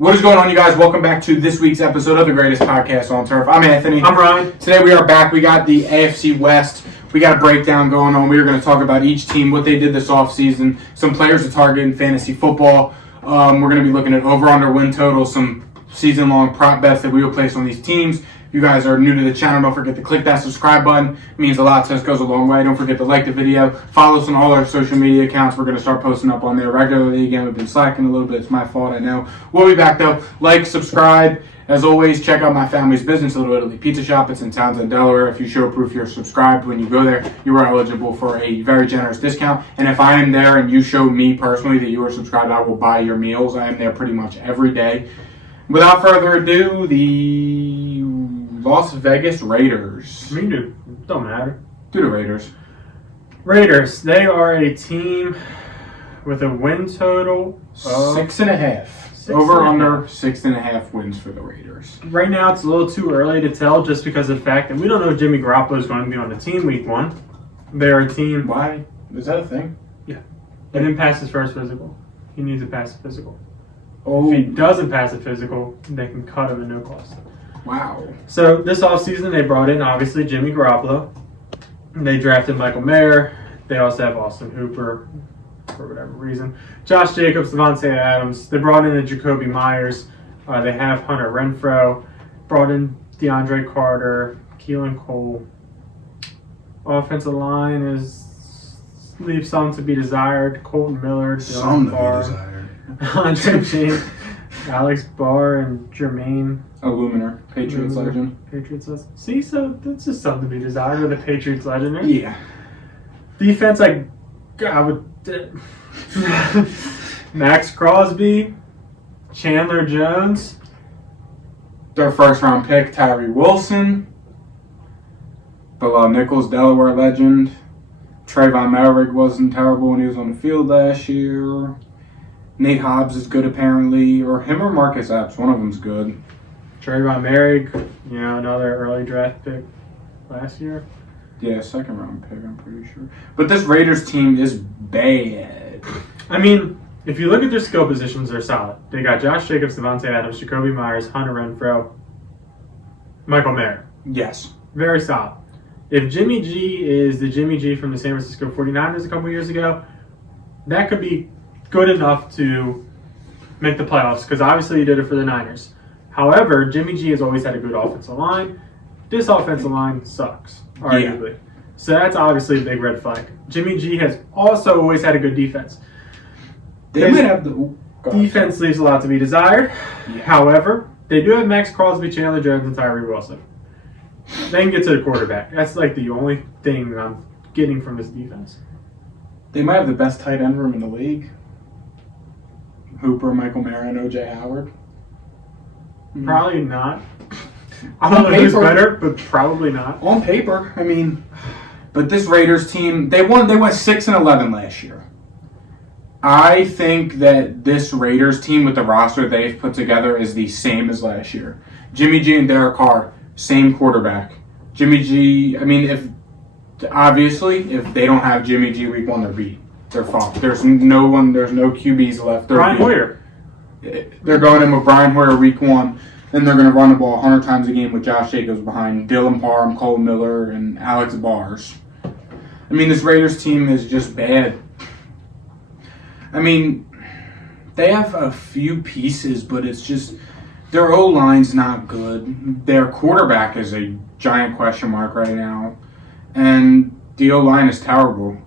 What is going on, you guys? Welcome back to this week's episode of the greatest podcast on turf. I'm Anthony. I'm Ryan. Today we are back. We got the AFC West. We got a breakdown going on. We are going to talk about each team, what they did this offseason, some players to target in fantasy football. We're going to be looking at over-under win totals, some season-long prop bets that we will place on these teams. If you guys are new to the channel, don't forget to click that subscribe button. It means a lot to us, goes a long way. Don't forget to like the video. Follow us on all our social media accounts. We're going to start posting up on there regularly. Again, we've been slacking a little bit. It's my fault, I know. We'll be back, though. Like, subscribe. As always, check out my family's business, Little Italy Pizza Shop. It's in Townsend, Delaware. If you show proof you're subscribed when you go there, you are eligible for a very generous discount. And if I am there and you show me personally that you are subscribed, I will buy your meals. I am there pretty much every day. Without further ado, the Las Vegas Raiders. Me too. Don't matter. Do the Raiders. Raiders, they are a team with a win total of 6.5. Over under 6.5 wins for the Raiders. Right now, it's a little too early to tell just because of the fact that we don't know if Jimmy Garoppolo is going to be on the team week one. They're a team. Why? Is that a thing? Yeah. He didn't pass his first physical. He needs to pass the physical. Oh. If he doesn't pass the physical, they can cut him at no cost. Wow. So this offseason, they brought in, obviously, Jimmy Garoppolo. They drafted Michael Mayer. They also have Austin Hooper, for whatever reason. Josh Jacobs, Devontae Adams. They brought in a Jacoby Myers. They have Hunter Renfrow. Brought in DeAndre Carter, Keelan Cole. Offensive line leaves some to be desired. Colton Miller, Dylan Barr, Andre James, Alex Barr, and Jermaine Illuminer, Patriots legend. Patriots legend. See, so that's just something to be desired with a Patriots legend. Right? Yeah. Defense, I would. Max Crosby, Chandler Jones. Their first round pick, Tyree Wilson. Bilal Nichols, Delaware legend. Trayvon Merrick wasn't terrible when he was on the field last year. Nate Hobbs is good apparently, or him or Marcus Epps, one of them's good. Trayvon Merrick, another early draft pick last year. Yeah, second round pick, I'm pretty sure. But this Raiders team is bad. I mean, if you look at their skill positions, they're solid. They got Josh Jacobs, Devontae Adams, Jacoby Myers, Hunter Renfrow, Michael Mayer. Yes. Very solid. If Jimmy G is the Jimmy G from the San Francisco 49ers a couple years ago, that could be good enough to make the playoffs because obviously he did it for the Niners. However, Jimmy G has always had a good offensive line. This offensive line sucks, arguably. Yeah. So that's obviously a big red flag. Jimmy G has also always had a good defense. They might have the defense leaves a lot to be desired. Yeah. However, they do have Max Crosby, Chandler Jones, and Tyree Wilson. They can get to the quarterback. That's like the only thing that I'm getting from this defense. They might have the best tight end room in the league. Hooper, Michael Mayer, and O.J. Howard. Probably not. I don't know who's better, but probably not. On paper, I mean, but this Raiders team, they went 6-11 last year. I think that this Raiders team with the roster they've put together is the same as last year. Jimmy G and Derek Carr, same quarterback. Jimmy G, I mean, if they don't have Jimmy G week one, they're beat. They're fucked. There's no QBs left. Brian Hoyer. They're going in with Brian Hoyer week one. Then they're going to run the ball 100 times a game with Josh Jacobs behind Dylan Parham, Cole Miller, and Alex Bars. I mean, this Raiders team is just bad. I mean, they have a few pieces, but it's just their O-line's not good. Their quarterback is a giant question mark right now. And the O-line is terrible.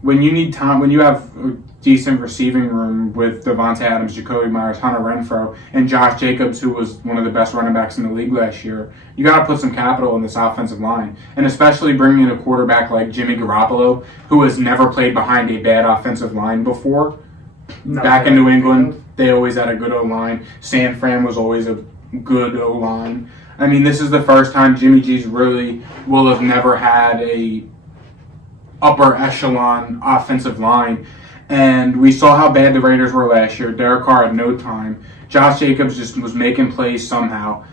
When you need time, when you have a decent receiving room with Devontae Adams, Jacoby Myers, Hunter Renfrow, and Josh Jacobs, who was one of the best running backs in the league last year, you got to put some capital in this offensive line. And especially bringing in a quarterback like Jimmy Garoppolo, who has never played behind a bad offensive line before. Back in New England, they always had a good O-line. San Fran was always a good O-line. I mean, this is the first time Jimmy G's really will have never had a upper echelon offensive line. And we saw how bad the Raiders were last year. Derek Carr had no time. Josh Jacobs just was making plays somehow.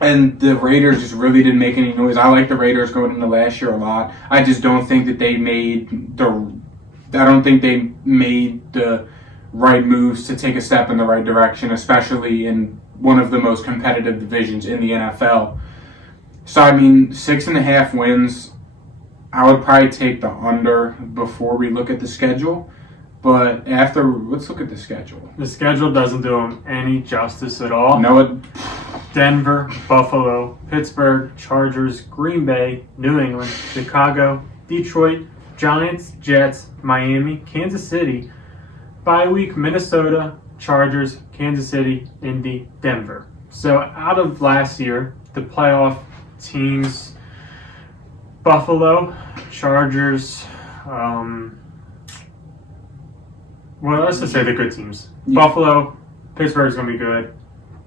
And the Raiders just really didn't make any noise. I like the Raiders going into last year a lot. I just don't think that they made the right moves to take a step in the right direction, especially in one of the most competitive divisions in the NFL. So, I mean, 6.5 wins, I would probably take the under before we look at the schedule. But let's look at the schedule. The schedule doesn't do them any justice at all. No, Denver, Buffalo, Pittsburgh, Chargers, Green Bay, New England, Chicago, Detroit, Giants, Jets, Miami, Kansas City, bye week, Minnesota, Chargers, Kansas City, Indy, Denver. So out of last year, the playoff teams, Buffalo, Chargers, well, let's just say the good teams. Yeah. Buffalo, Pittsburgh's going to be good.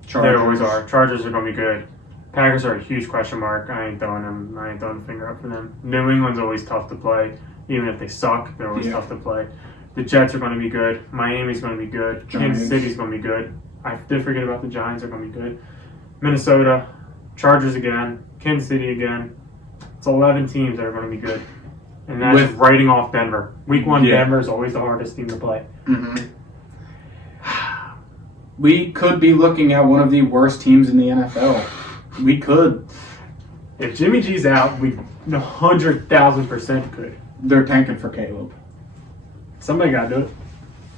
Chargers. They always are. Chargers are going to be good. Packers are a huge question mark. I ain't throwing a finger up for them. New England's always tough to play. Even if they suck, they're always tough to play. The Jets are going to be good. Miami's going to be good. Giants. Kansas City's going to be good. I did forget about the Giants are going to be good. Minnesota, Chargers again. Kansas City again. It's 11 teams that are going to be good. And that's writing off Denver. Week 1 Denver is always the hardest team to play. Mm-hmm. We could be looking at one of the worst teams in the NFL. We could. If Jimmy G's out, we 100,000% could. They're tanking for Caleb. Somebody got to do it.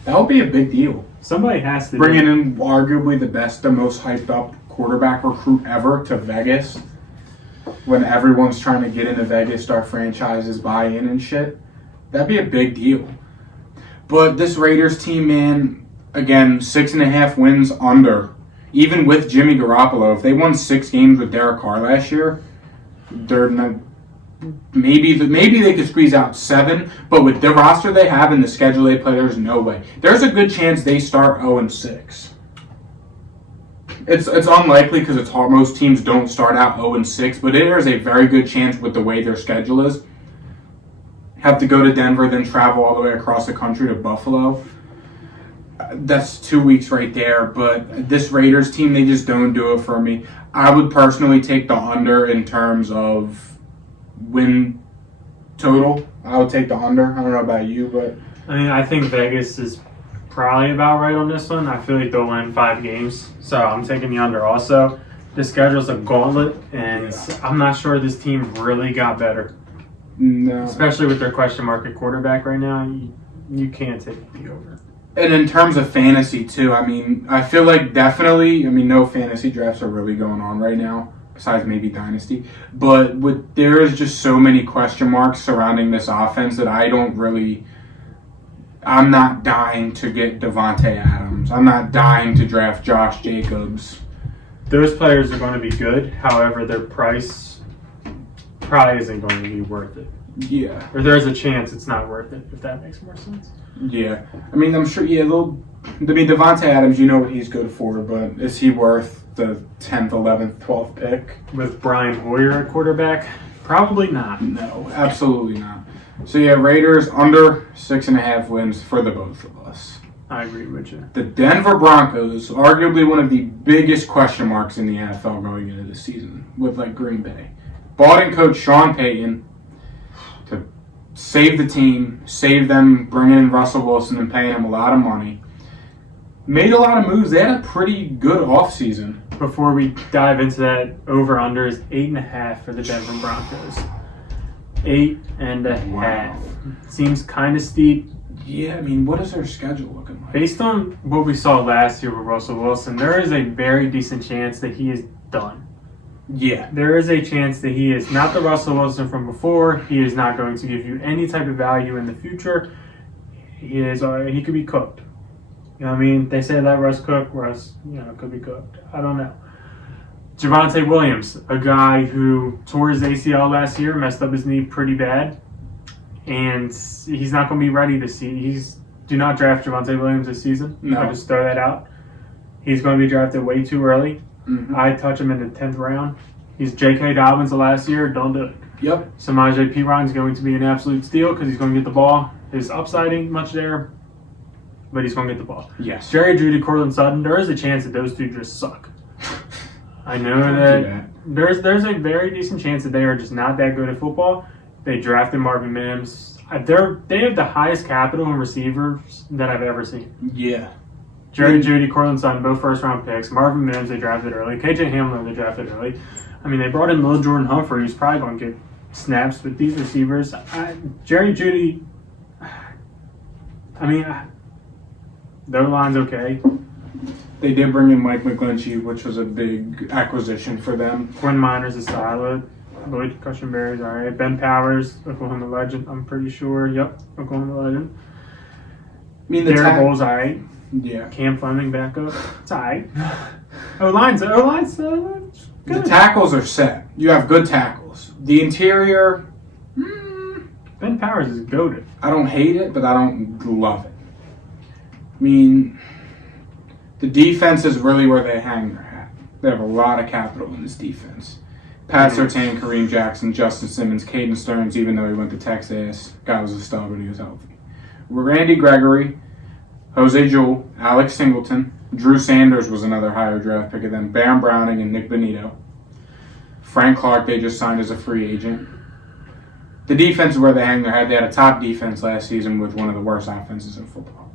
That would be a big deal. Somebody has to Bringing in arguably the most hyped up quarterback recruit ever to Vegas when everyone's trying to get into Vegas, start franchises, buy in and shit. That'd be a big deal. But this Raiders team, man, again, 6.5 wins under. Even with Jimmy Garoppolo, if they won 6 games with Derek Carr last year, they're not. Maybe they could squeeze out 7, but with the roster they have and the schedule they play, there's no way. There's a good chance they start 0-6. It's unlikely because it's hard. Most teams don't start out 0-6, but there is a very good chance with the way their schedule is. Have to go to Denver, then travel all the way across the country to Buffalo. That's 2 weeks right there, but this Raiders team, they just don't do it for me. I would personally take the under in terms of win total. I would take the under. I don't know about you, but I mean, I think Vegas is probably about right on this one. I feel like they'll win 5 games, so I'm taking the under also. The schedule's a gauntlet, and I'm not sure this team really got better. No. Especially with their question mark at quarterback right now, you can't take the over. And in terms of fantasy, too, I mean, I feel like definitely, no fantasy drafts are really going on right now, besides maybe Dynasty. But there is just so many question marks surrounding this offense that I'm not dying to get Devontae Adams. I'm not dying to draft Josh Jacobs. Those players are going to be good. However, their price probably isn't going to be worth it. Yeah. Or there's a chance it's not worth it, if that makes more sense. Yeah. I mean, I'm sure, Devontae Adams, you know what he's good for, but is he worth the 10th, 11th, 12th pick? With Brian Hoyer at quarterback? Probably not. No, absolutely not. So, Raiders under 6.5 wins for the both of us. I agree with you. The Denver Broncos, arguably one of the biggest question marks in the NFL going into this season, with Green Bay. Bought in coach Sean Payton to save the team, save them, bring in Russell Wilson and paying him a lot of money. Made a lot of moves. They had a pretty good offseason. Before we dive into that, over-under is 8.5 for the Denver Broncos. 8.5. Wow. Seems kind of steep. Yeah, what is their schedule looking like? Based on what we saw last year with Russell Wilson, there is a very decent chance that he is done. Yeah. There is a chance that he is not the Russell Wilson from before. He is not going to give you any type of value in the future. He could be cooked. You know what I mean? They say let Russ cook. Russ, could be cooked. I don't know. Javonte Williams, a guy who tore his ACL last year, messed up his knee pretty bad, and he's not going to be ready to see. Do not draft Javonte Williams this season. No. I'll just throw that out. He's going to be drafted way too early. Mm-hmm. I'd touch him in the 10th round. He's J.K. Dobbins the last year. Don't do it. Yep. Samaje Perine is going to be an absolute steal because he's going to get the ball. His upside ain't much there, but he's going to get the ball. Yes. Jerry Jeudy, Cortland Sutton, there is a chance that those two just suck. I know that there's a very decent chance that they are just not that good at football. They drafted Marvin Mims. They have the highest capital and receivers that I've ever seen. Yeah. Jerry Jeudy, Cortland Sutton, both first-round picks. Marvin Mims, they drafted early. KJ Hamler, they drafted early. I mean, they brought in Lil Jordan Humphrey, who's probably going to get snaps with these receivers. Jerry Jeudy, I mean, their line's okay. They did bring in Mike McGlinchey, which was a big acquisition for them. Quinn Miners is solid. Lloyd Cushenberry's all right. Ben Powers, Oklahoma legend, I'm pretty sure. Yep, Oklahoma legend. I mean, Derek Bowles, all right. Yeah. Cam Fleming back up. It's all right. O-line's good. The tackles are set. You have good tackles. The interior, Ben Powers is goated. I don't hate it, but I don't love it. I mean, the defense is really where they hang their hat. They have a lot of capital in this defense. Pat Surtain, Kareem Jackson, Justin Simmons, Caden Stearns, even though he went to Texas, guy was a stud when he was healthy. Randy Gregory, Jose Jewell, Alex Singleton, Drew Sanders was another higher draft pick of them, Baron Browning and Nick Benito. Frank Clark, they just signed as a free agent. The defense is where they hang their head. They had a top defense last season with one of the worst offenses in football.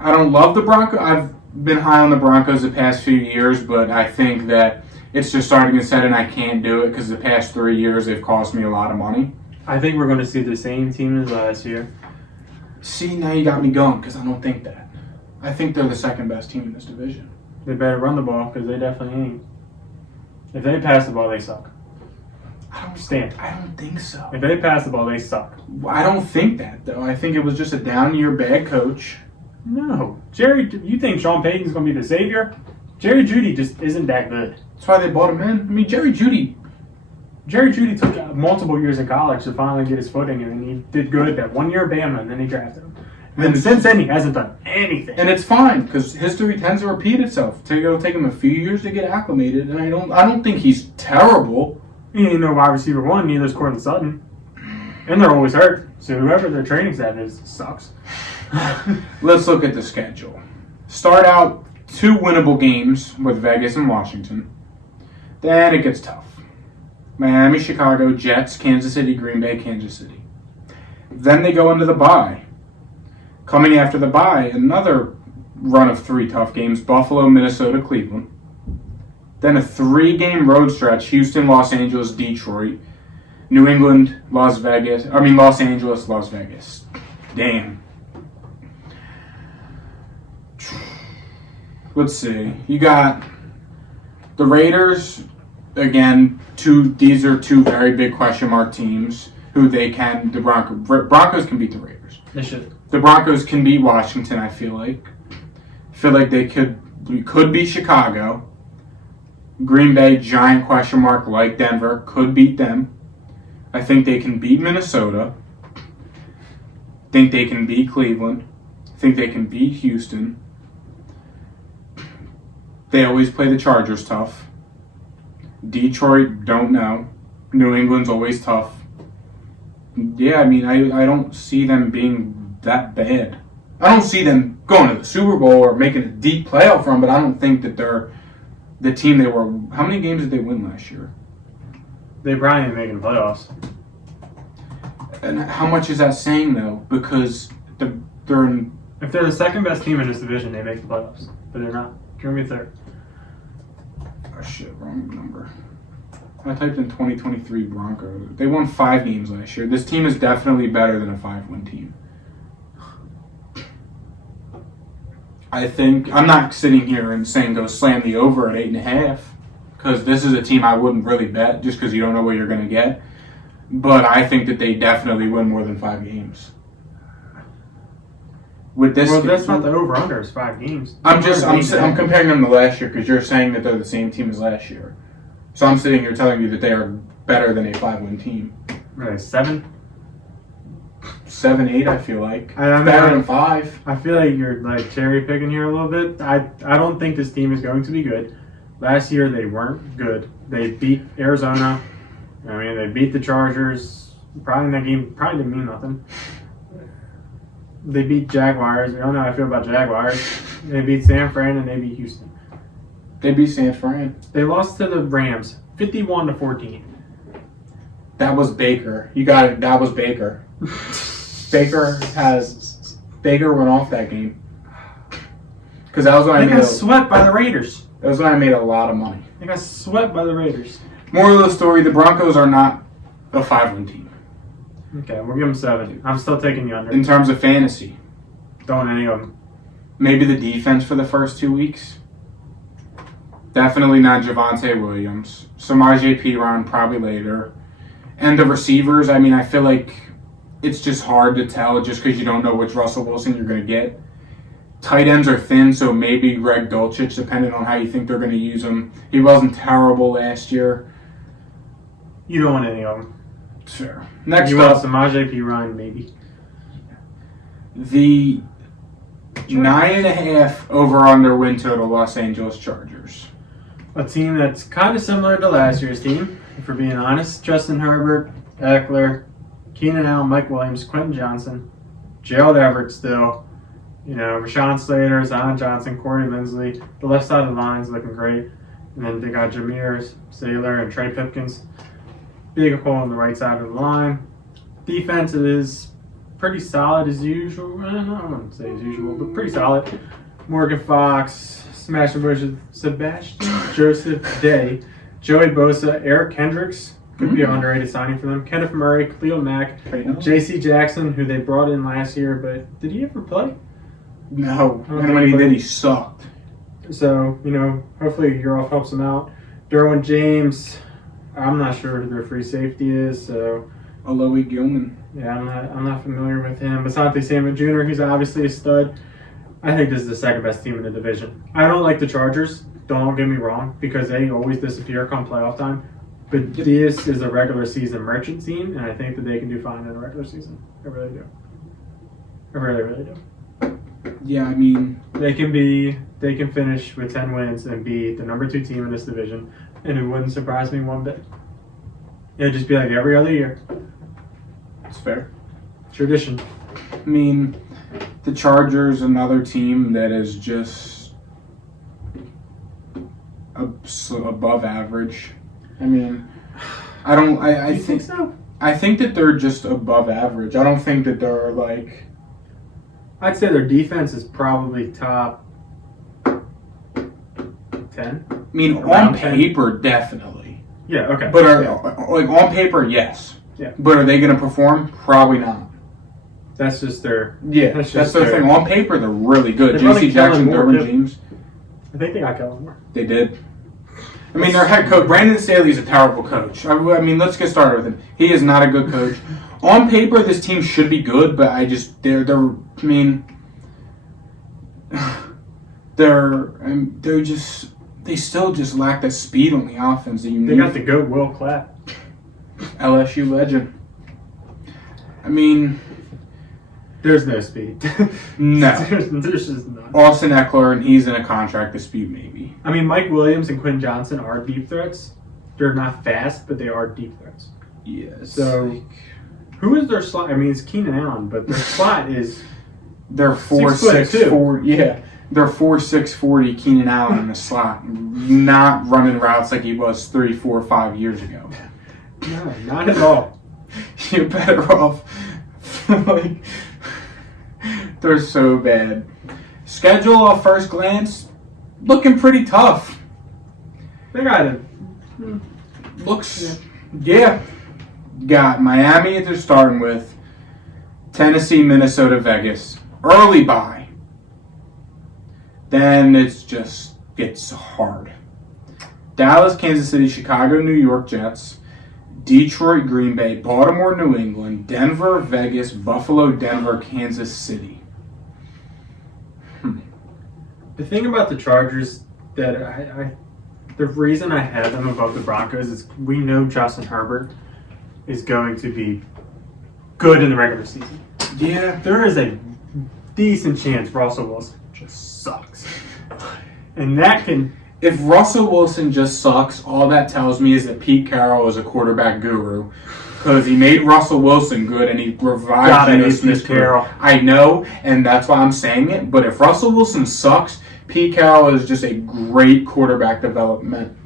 I don't love the Broncos. I've been high on the Broncos the past few years, but I think that it's just starting to set in. I can't do it because the past 3 years they've cost me a lot of money. I think we're going to see the same team as last year. See, now you got me going because I don't think that. I think they're the second best team in this division. They better run the ball because they definitely ain't. If they pass the ball, they suck. I don't think so. If they pass the ball, they suck. I don't think that, though. I think it was just a down-year bad coach. No. You think Sean Payton's going to be the savior? Jerry Jeudy just isn't that good. That's why they bought him in. I mean, Jerry Jeudy took multiple years in college to finally get his footing, and he did good that 1 year at Bama, and then he drafted him. And since then, he hasn't done anything. And it's fine because history tends to repeat itself. It'll take him a few years to get acclimated, and I don't think he's terrible. He ain't no wide receiver one. Neither is Cortland Sutton, and they're always hurt. So whoever their training staff is sucks. Let's look at the schedule. Start out 2 winnable games with Vegas and Washington. Then it gets tough. Miami, Chicago, Jets, Kansas City, Green Bay, Kansas City. Then they go into the bye. Coming after the bye, another run of 3 tough games, Buffalo, Minnesota, Cleveland. Then a 3-game road stretch, Houston, Los Angeles, Detroit, New England, Los Angeles, Las Vegas. Damn. Let's see. You got the Raiders, again, these are 2 very big question mark teams who the Broncos can beat the Raiders. They should. The Broncos can beat Washington, I feel like. We could beat Chicago. Green Bay, giant question mark like Denver, could beat them. I think they can beat Minnesota. Think they can beat Cleveland. Think they can beat Houston. They always play the Chargers tough. Detroit, don't know. New England's always tough. Yeah, I mean, I don't see them being that bad. I don't see them going to the Super Bowl or making a deep playoff run, but I don't think that they're the team they were. How many games did they win last year? They probably ain't making the playoffs. And how much is that saying, though? Because they're in... If they're the second best team in this division, they make the playoffs. But they're not. Give me 3rd. Oh, shit, wrong number. I typed in 2023 Broncos. They won 5 games last year. This team is definitely better than a 5-win team. I think I'm not sitting here and saying go slam the over at 8.5 because this is a team I wouldn't really bet just because you don't know what you're going to get. But I think that they definitely win more than 5 games. With this, that's not the over/under. It's 5 games. I'm comparing them to last year because you're saying that they're the same team as last year. So I'm sitting here telling you that they are better than a 5-win team. Really, 7? 7, 8, I feel like. Better than 5. I feel like you're like cherry picking here a little bit. I don't think this team is going to be good. Last year they weren't good. They beat Arizona. I mean, they beat the Chargers. Probably in that game, probably didn't mean nothing. They beat Jaguars. We all know how I feel about Jaguars. They beat San Fran and they beat Houston. They beat San Fran. They lost to the Rams, 51-14. That was Baker. You got it. That was Baker. Baker went off that game. Because that was when They got swept by the Raiders. That was when I made a lot of money. They got swept by the Raiders. Moral of the story: the Broncos are not a 5-win team Okay, we'll give them 7. I'm still taking the under. in terms of fantasy. Don't any of them. Maybe the defense for the first 2 weeks. Definitely not Javonte Williams. Samaje Perine probably later. And the receivers, I mean, I feel like it's just hard to tell just because you don't know which Russell Wilson you're going to get. Tight ends are thin, so maybe Greg Dulcich, depending on how you think they're going to use him. He wasn't terrible last year. You don't want any of them. Sure. Next You up, want Samaje Perine, maybe. the 9.5 over-under win total Los Angeles Chargers. A team that's kind of similar to last year's team, if we're being honest. Justin Herbert, Eckler, Keenan Allen, Mike Williams, Quentin Johnson, Gerald Everett still, Rashawn Slater, Zion Johnson, Corey Linsley. The left side of the line is looking great. And then they got Jameer Saylor and Trey Pipkins. Big hole on the right side of the line. Defense is pretty solid as usual. I wouldn't say as usual, but pretty solid. Morgan Fox, Smashing Bushes, Sebastian Joseph Day, Joey Bosa, Eric Kendricks. Could be an underrated signing for them. Kenneth Murray, Khalil Mack, J.C. Jackson, who they brought in last year, but did he ever play? No. And when he did, he sucked. So, hopefully Europe helps him out. Derwin James, I'm not sure who their free safety is, so Alohi Gilman. yeah, I'm not familiar with him. Asante Samuel Jr., who's obviously a stud. I think this is the second best team in the division. I don't like the Chargers, don't get me wrong, because they always disappear come playoff time. But this is a regular season merchant team, and I think that they can do fine in the regular season. I really do. I really, really do. Yeah, I mean, They can finish with 10 wins and be the number 2 team in this division, and it wouldn't surprise me one bit. It'd just be like every other year. it's fair. Tradition. I mean, the Chargers, another team that is just above average. I mean, I You think so? I think that they're just above average. I don't think that they're like. I'd say their defense is probably top 10. I mean, Around on 10. paper, definitely. Yeah, okay. But on paper, yes. Yeah. But are they going to perform? Probably not. That's just their... Yeah, That's that's just their their- thing. On paper, they're really good. They're probably J.C. Jackson, Kellen Moore, Derwin too. James, I think they got Kellen Moore. they did. I mean, their head coach, Brandon Staley, is a terrible coach. I mean, let's get started with him. He is not a good coach. On paper, this team should be good, but they still just lack that speed on the offense that you need. They got the GOAT Will Clapp. LSU legend. I mean, There's no speed. no. There's just none. Austin Eckler, and he's in a contract dispute, maybe. I mean, Mike Williams and Quinn Johnson are deep threats. They're not fast, but they are deep threats. Yes. So, who is their slot? I mean, it's Keenan Allen, but their slot is... They're 6'2". 4'6", yeah. They're 4'6", 40 Keenan Allen in the slot, not running routes like he was 3, 4, 5 years ago. No, not at all. You're better off. Like, they're so bad. Schedule at first glance, looking pretty tough. They got it. Looks, yeah. Got Miami that they're starting with, Tennessee, Minnesota, Vegas. Early bye. Then it's just gets hard. Dallas, Kansas City, Chicago, New York Jets, Detroit, Green Bay, Baltimore, New England, Denver, Vegas, Buffalo, Denver, Kansas City. The thing about the Chargers that the reason I have them above the Broncos is we know Justin Herbert is going to be good in the regular season. Yeah. There is a decent chance Russell Wilson just sucks. And that can... If Russell Wilson just sucks, all that tells me is that Pete Carroll is a quarterback guru. Because he made Russell Wilson good and he revived Geno Smith's career. I know, and that's why I'm saying it. But if Russell Wilson sucks, Pete Carroll is just a great quarterback development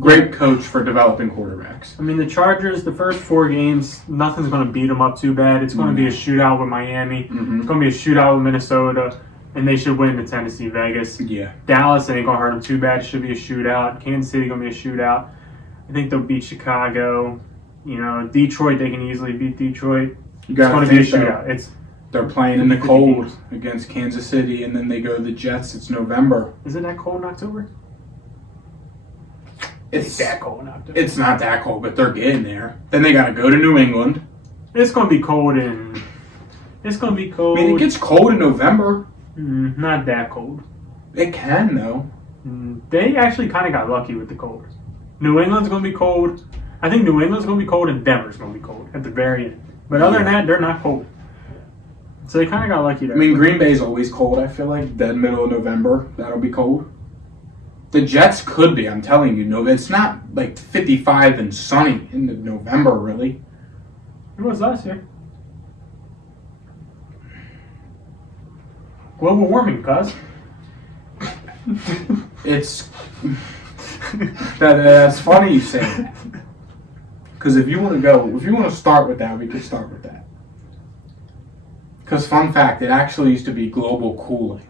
Great coach for developing quarterbacks. I mean, the Chargers, the first 4 games, nothing's going to beat them up too bad. It's going to be a shootout with Miami. It's going to be a shootout with Minnesota, and they should win to Tennessee, Vegas. Yeah. Dallas ain't going to hurt them too bad. It should be a shootout. Kansas City going to be a shootout. I think they'll beat Chicago. Detroit, they can easily beat Detroit. You It's going to be a shootout. They're playing in the cold against Kansas City, and then they go to the Jets. It's November. Is it that cold in October? It's that cold in October. It's not that cold, but they're getting there. Then they got to go to New England. It's going to be cold in... It's going to be cold. I mean, it gets cold in November. Not that cold. It can, though. They actually kind of got lucky with the cold. New England's going to be cold. I think New England's going to be cold and Denver's going to be cold at the very end. But other than that, they're not cold. So they kind of got lucky there. I mean, Green Bay's always cold, I feel like. Dead middle of November, that'll be cold. The Jets could be, I'm telling you. No, it's not like 55 and sunny in November, really. It was last year. Global warming, cuz. It's... that's funny you say that. Because if you want to start with that, we could start with that. Because fun fact, it actually used to be global cooling.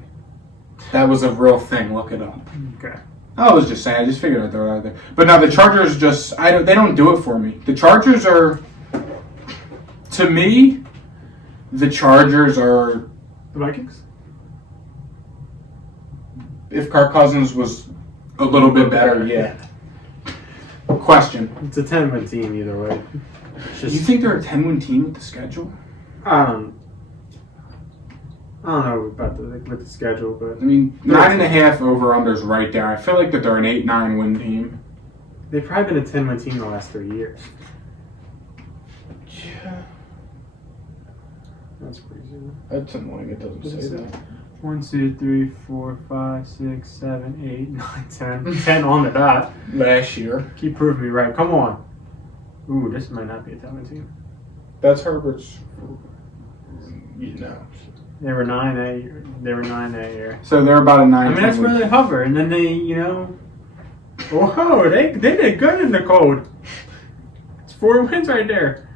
That was a real thing. Look it up. Okay. I was just saying. I just figured I'd throw it out there. But now the Chargers they don't do it for me. The Chargers are, to me, the Chargers are. The Vikings? If Kirk Cousins was a little bit better, yeah. Question. It's a 10-win team either way. You think they're a 10-win team with the schedule? I don't know about with the schedule, but I mean, 9.5 over-unders right there. I feel like that they're an 8-9 win team. they've probably been a 10-win team the last 3 years. Yeah. That's crazy. That's annoying. It doesn't say that. 1, 2, 3, 4, 5, 6, 7, 8, 9, 10. 10 on the dot. Last year. Keep proving me right. Come on. Ooh, this might not be a 10-win team. That's Herbert's. You know. They were 9 that year. So they're about a 9. I mean, that's where they hover, and then they, whoa, they did good in the cold. It's 4 wins right there.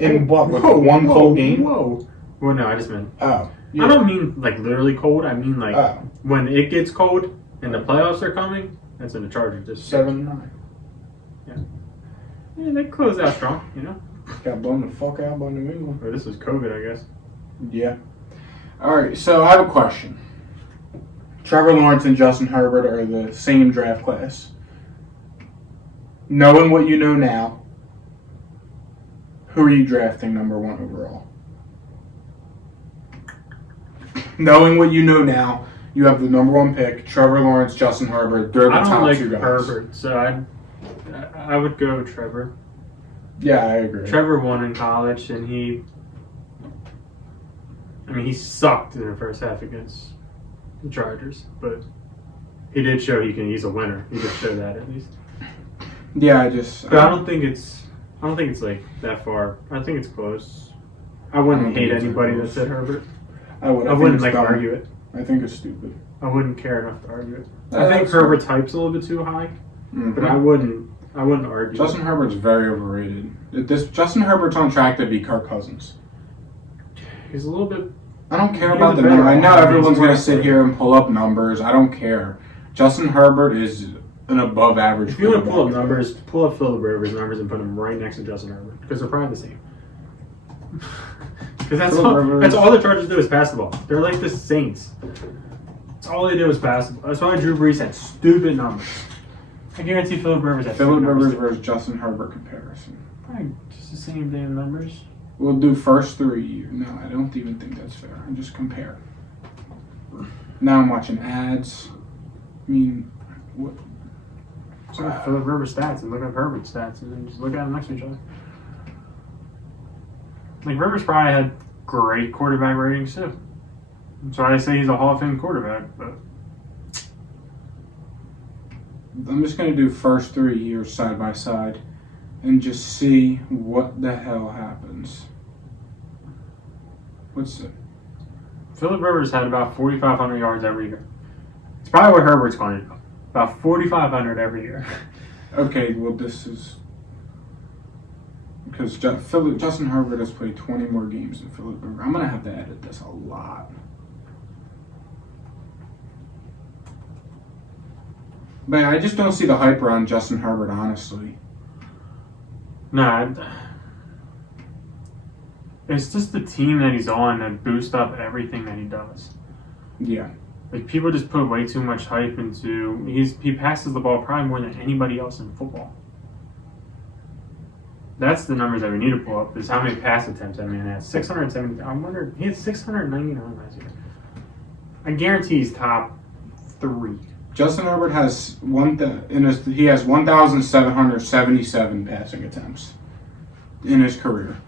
In what? Like one cold game? Whoa. Well, no, I just meant. Oh. Yeah. I don't mean like literally cold. I mean like Oh. when it gets cold and the playoffs are coming. That's when the Chargers just 7-9. Yeah, they close out strong. Got blown the fuck out by New England. But this was COVID, I guess. Yeah. All right. So I have a question. Trevor Lawrence and Justin Herbert are the same draft class. Knowing what you know now, who are you drafting number 1 overall? Knowing what you know now, you have the number 1 pick, Trevor Lawrence, Justin Herbert. They're the I don't top like 2 guys. Herbert, so I would go Trevor. Yeah, I agree. Trevor won in college, and he sucked in the first half against the Chargers, but he did show he's a winner. He did show that at least. Yeah, But I don't think it's like that far. I think it's close. I wouldn't hate anybody that said Herbert. I would. I wouldn't argue it. I think it's stupid. I wouldn't care enough to argue it. I think that's Herbert's hype's a little bit too high, but I wouldn't argue. Justin Herbert's very overrated. Justin Herbert's on track to be Kirk Cousins. He's a little bit. I don't care He's about the a better number. I know offensive everyone's going to wrestler. sit here and pull up numbers. I don't care. Justin Herbert is an above average. If you want to pull up quarterback. numbers, pull up Philip Rivers' numbers and put them right next to Justin Herbert because they're probably the same. Because that's all the Chargers do is pass the ball. They're like the Saints. That's all they do is pass the ball. That's why Drew Brees had stupid numbers. I guarantee Philip Rivers had Philip stupid Rivers numbers. versus Justin Herbert comparison. Probably just the same damn numbers. We'll do first 3 years. No, I don't even think that's fair. I just compare. Now I'm watching ads. I mean, what? So look at Philip Rivers' stats and look at Herbert's stats and then just look at them next to each other. Like Rivers probably had great quarterback ratings too. That's why I say he's a Hall of Fame quarterback. But I'm just going to do first 3 years side by side and just see what the hell happens. What's it? Philip Rivers had about 4,500 yards every year. It's probably what Herbert's going to do. About 4,500 every year. Okay, well, this is because Justin Herbert has played 20 more games than Philip Rivers. I'm gonna have to edit this a lot. But I just don't see the hype around Justin Herbert, honestly. No, it's just the team that he's on that boosts up everything that he does. Yeah. Like, people just put way too much hype into. He passes the ball probably more than anybody else in football. That's the numbers that we need to pull up. Is how many pass attempts that man has. 670. I wonder, he had 699 last year. I guarantee he's top 3. Justin Herbert has he has 1,777 passing attempts in his career.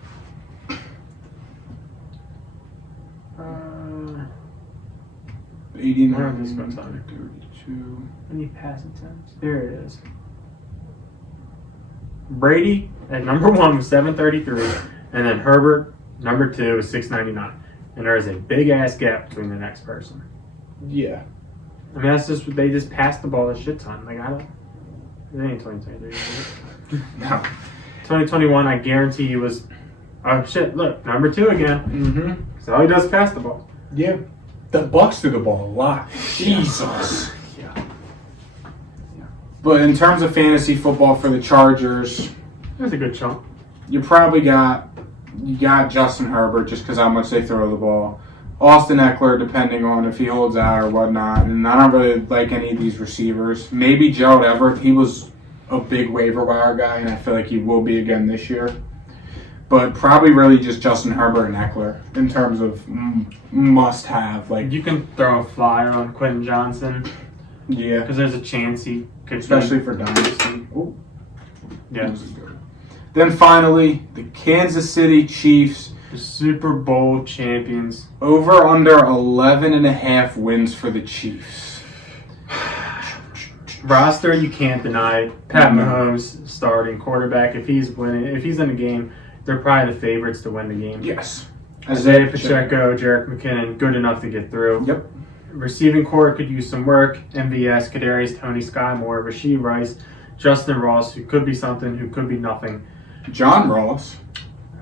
89, 32. Any pass attempts? There it is. Brady at number 1 was 733, and then Herbert number 2 is 699, and there is a big ass gap between the next person. Yeah. I mean, that's just they just passed the ball a shit ton. Like, I don't. It ain't 2023. No. 2021, I guarantee he was. Oh shit! Look, number 2 again. Mm-hmm. So all he does is pass the ball. Yeah. The Bucks threw the ball a lot. Jesus. Yeah. But in terms of fantasy football for the Chargers, That's a good chunk. you probably got Justin Herbert just because how much they throw the ball. Austin Eckler, depending on if he holds out or whatnot. And I don't really like any of these receivers. Maybe Gerald Everett. He was a big waiver wire guy, and I feel like he will be again this year. But probably really just Justin Herbert and Eckler in terms of must-have. Like, You can throw a flyer on Quentin Johnson yeah, because there's a chance he could. especially for Dynasty. Oh, Yeah. that was good. Then finally, the Kansas City Chiefs. The Super Bowl champions. Over under 11.5 wins for the Chiefs. Roster, you can't deny. Pat Mahomes, starting quarterback. If he's winning, if he's in the game, they're probably the favorites to win the game. Yes. Isaiah Pacheco, Jerick McKinnon, good enough to get through. Yep. Receiving core could use some work. MVS, Kadarius, Tony Sky Moore, Rasheed Rice, Justin Ross, who could be something, who could be nothing. John Ross.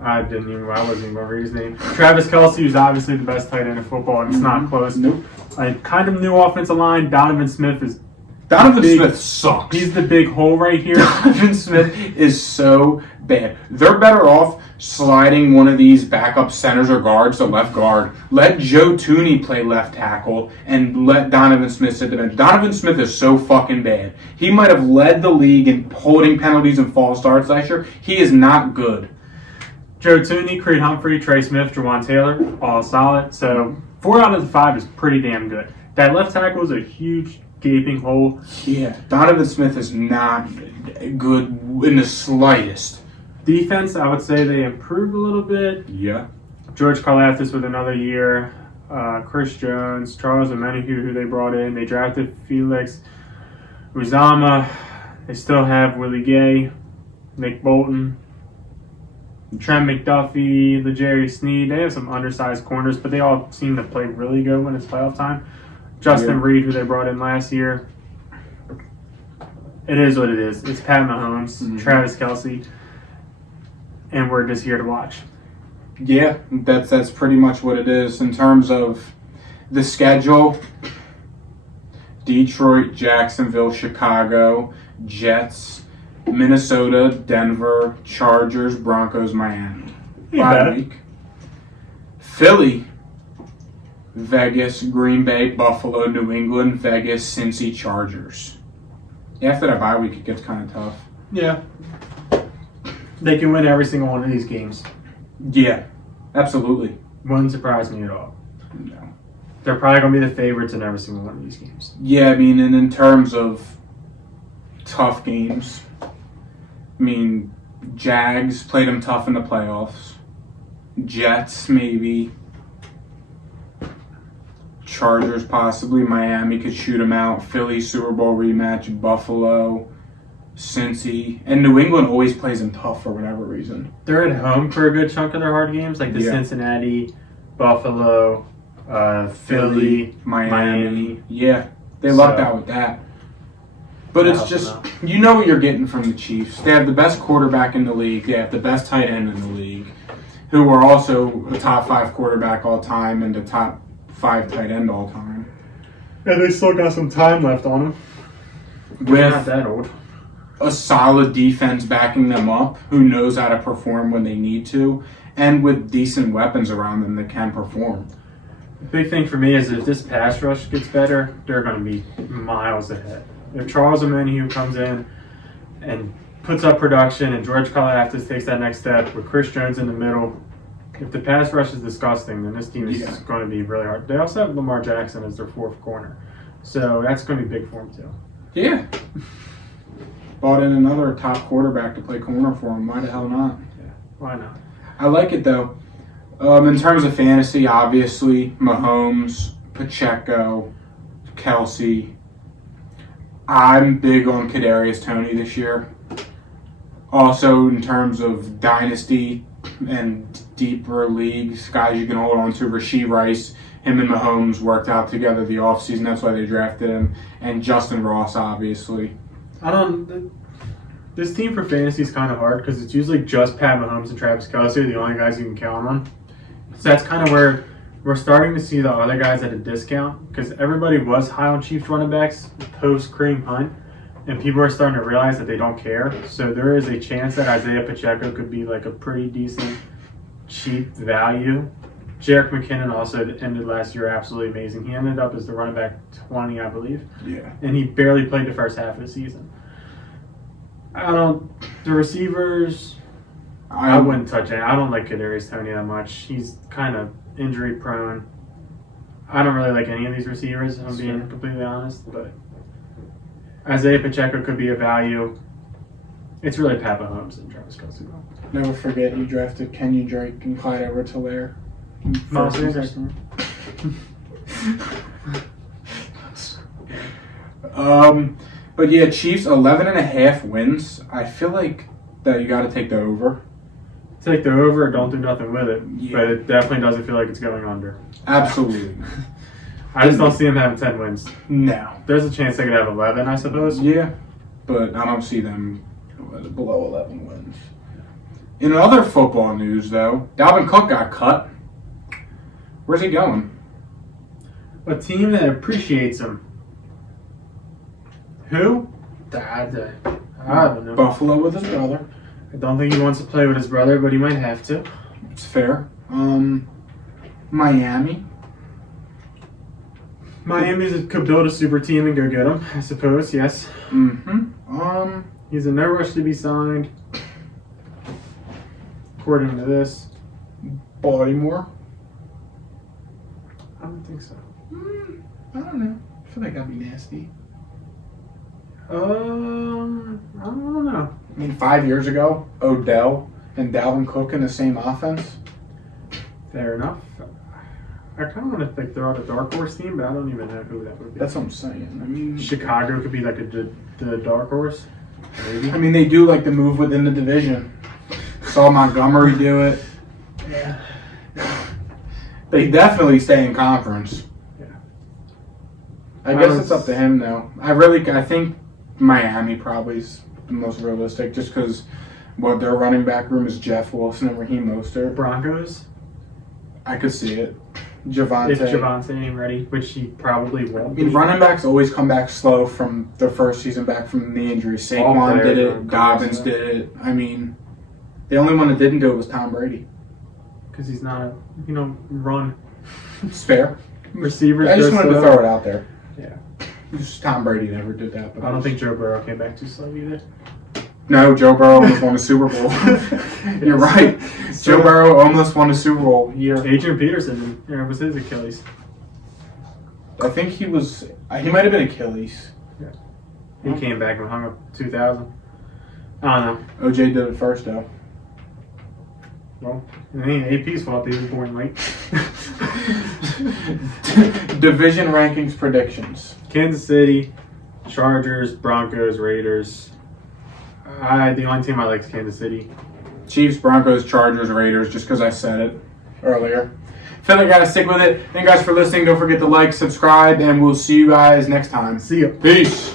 I wasn't even going to read his name. Travis Kelce, who's obviously the best tight end in football, and it's not close. Nope. Kind of new offensive line. Donovan Smith is. Smith sucks. He's the big hole right here. Donovan Smith is so bad. They're better off sliding one of these backup centers or guards to left guard. Let Joe Tooney play left tackle and let Donovan Smith sit the bench. Donovan Smith is so fucking bad. He might have led the league in holding penalties and false starts last year. He is not good. Joe Tooney, Creed Humphrey, Trey Smith, Jawan Taylor, all solid. So 4 out of the 5 is pretty damn good. That left tackle is a huge gaping hole. Yeah, Donovan Smith is not good in the slightest. Defense, I would say they improved a little bit. Yeah. George Karlaftis with another year. Chris Jones, Charles Omenihu, who they brought in. They drafted Felix Uzama. They still have Willie Gay, Nick Bolton, Trent McDuffie, LeJerry Sneed. They have some undersized corners, but they all seem to play really good when it's playoff time. Justin Reed, who they brought in last year. It is what it is. It's Pat Mahomes, Travis Kelce, and we're just here to watch. Yeah, that's pretty much what it is in terms of the schedule. Detroit, Jacksonville, Chicago, Jets, Minnesota, Denver, Chargers, Broncos, Miami. Bye week. Philly, Vegas, Green Bay, Buffalo, New England, Vegas, Cincy, Chargers. After that bye week, it gets kind of tough. Yeah. They can win every single one of these games. Yeah, absolutely. Wouldn't surprise me at all. No. They're probably going to be the favorites in every single one of these games. Yeah, I mean, and in terms of tough games, I mean, Jags played them tough in the playoffs. Jets, maybe. Chargers, possibly. Miami could shoot them out. Philly, Super Bowl rematch. Buffalo, Cincy. And New England always plays them tough for whatever reason. They're at home for a good chunk of their hard games, like the Cincinnati, Buffalo, Philly, Miami. Yeah, they lucked out with that. But it's just, you know what you're getting from the Chiefs. They have the best quarterback in the league. They have the best tight end in the league, who are also a top 5 quarterback all time and a top 5 tight end all time. And they still got some time left on them. They're not With that old. a solid defense backing them up, who knows how to perform when they need to, and with decent weapons around them that can perform. The big thing for me is if this pass rush gets better, they're going to be miles ahead. If Charles Omenihu comes in and puts up production and George Karlaftis takes that next step with Chris Jones in the middle, if the pass rush is disgusting, then this team is going to be really hard. They also have Lamar Jackson as their 4th corner. So that's going to be big for them too. Yeah. Bought in another top quarterback to play corner for him. Why the hell not? Yeah, why not? I like it though. In terms of fantasy, obviously, Mahomes, Pacheco, Kelsey. I'm big on Kadarius Toney this year. Also, in terms of dynasty and deeper leagues, guys you can hold on to, Rashee Rice, him and Mahomes worked out together the offseason. That's why they drafted him. And Justin Ross, obviously. This team for fantasy is kind of hard because it's usually just Pat Mahomes and Travis Kelce are the only guys you can count on. So that's kind of where we're starting to see the other guys at a discount because everybody was high on Chiefs running backs post Kareem Hunt, and people are starting to realize that they don't care. So there is a chance that Isaiah Pacheco could be like a pretty decent, cheap value. Jerick McKinnon also ended last year absolutely amazing. He ended up as the running back 20, I believe. Yeah. And he barely played the first half of the season. The receivers, I wouldn't touch it. I don't like Kadarius Toney that much. He's kind of injury prone. I don't really like any of these receivers, if I'm being completely honest. But Isaiah Pacheco could be a value. It's really Pat Mahomes and Travis Kelce. Never forget you drafted Kenyon Drake and Clyde Edwards-Helaire. Miles Sanders. But yeah, Chiefs 11.5 wins. I feel like that you got to take the over. Take the over or don't do nothing with it. Yeah. But it definitely doesn't feel like it's going under. Absolutely. I just don't see them having 10 wins. No. There's a chance they could have 11, I suppose. Yeah, but I don't see them below 11 wins. In other football news, though, Dalvin Cook got cut. Where's he going? A team that appreciates him. Who? I don't know. Buffalo with his brother. I don't think he wants to play with his brother, but he might have to. It's fair. Miami. Miami could build a super team and go get him, I suppose, yes. Mm-hmm. He's in no rush to be signed. According to this. Baltimore. I don't think so. I don't know. I feel like that'd be nasty. I don't know. I mean, 5 years ago, Odell and Dalvin Cook in the same offense. Fair enough. I kind of want to throw out a dark horse team, but I don't even know who that would be. That's what I'm saying. I mean, Chicago could be like the dark horse. Maybe. I mean, they do like to move within the division. Saw Montgomery do it. Yeah. They definitely stay in conference. Yeah. I guess it's up to him, though. I think Miami probably is the most realistic, just because what their running back room is Jeff Wilson and Raheem Mostert. Broncos. I could see it. Javante. If Javante ain't ready, which he probably won't. I mean, running backs always come back slow from their first season back from the injury. Saquon did it. Dobbins did it. I mean, the only one that didn't do it was Tom Brady. Because he's not run. It's fair. Receivers. I just wanted to throw it out there. Yeah. Just Tom Brady never did that. I don't think Joe Burrow came back too slow either. No, Joe Burrow almost won a Super Bowl. You're right. Joe Burrow almost won a Super Bowl. Yeah. Adrian Peterson was his Achilles. I think he might have been Achilles. Yeah. He came back and hung up 2,000. I don't know. OJ did it first, though. Well, it ain't AP's fault he was born late. Division rankings predictions. Kansas City, Chargers, Broncos, Raiders. The only team I like is Kansas City. Chiefs, Broncos, Chargers, Raiders, just because I said it earlier. Feel like I gotta stick with it. Thank you guys for listening. Don't forget to like, subscribe, and we'll see you guys next time. See ya. Peace.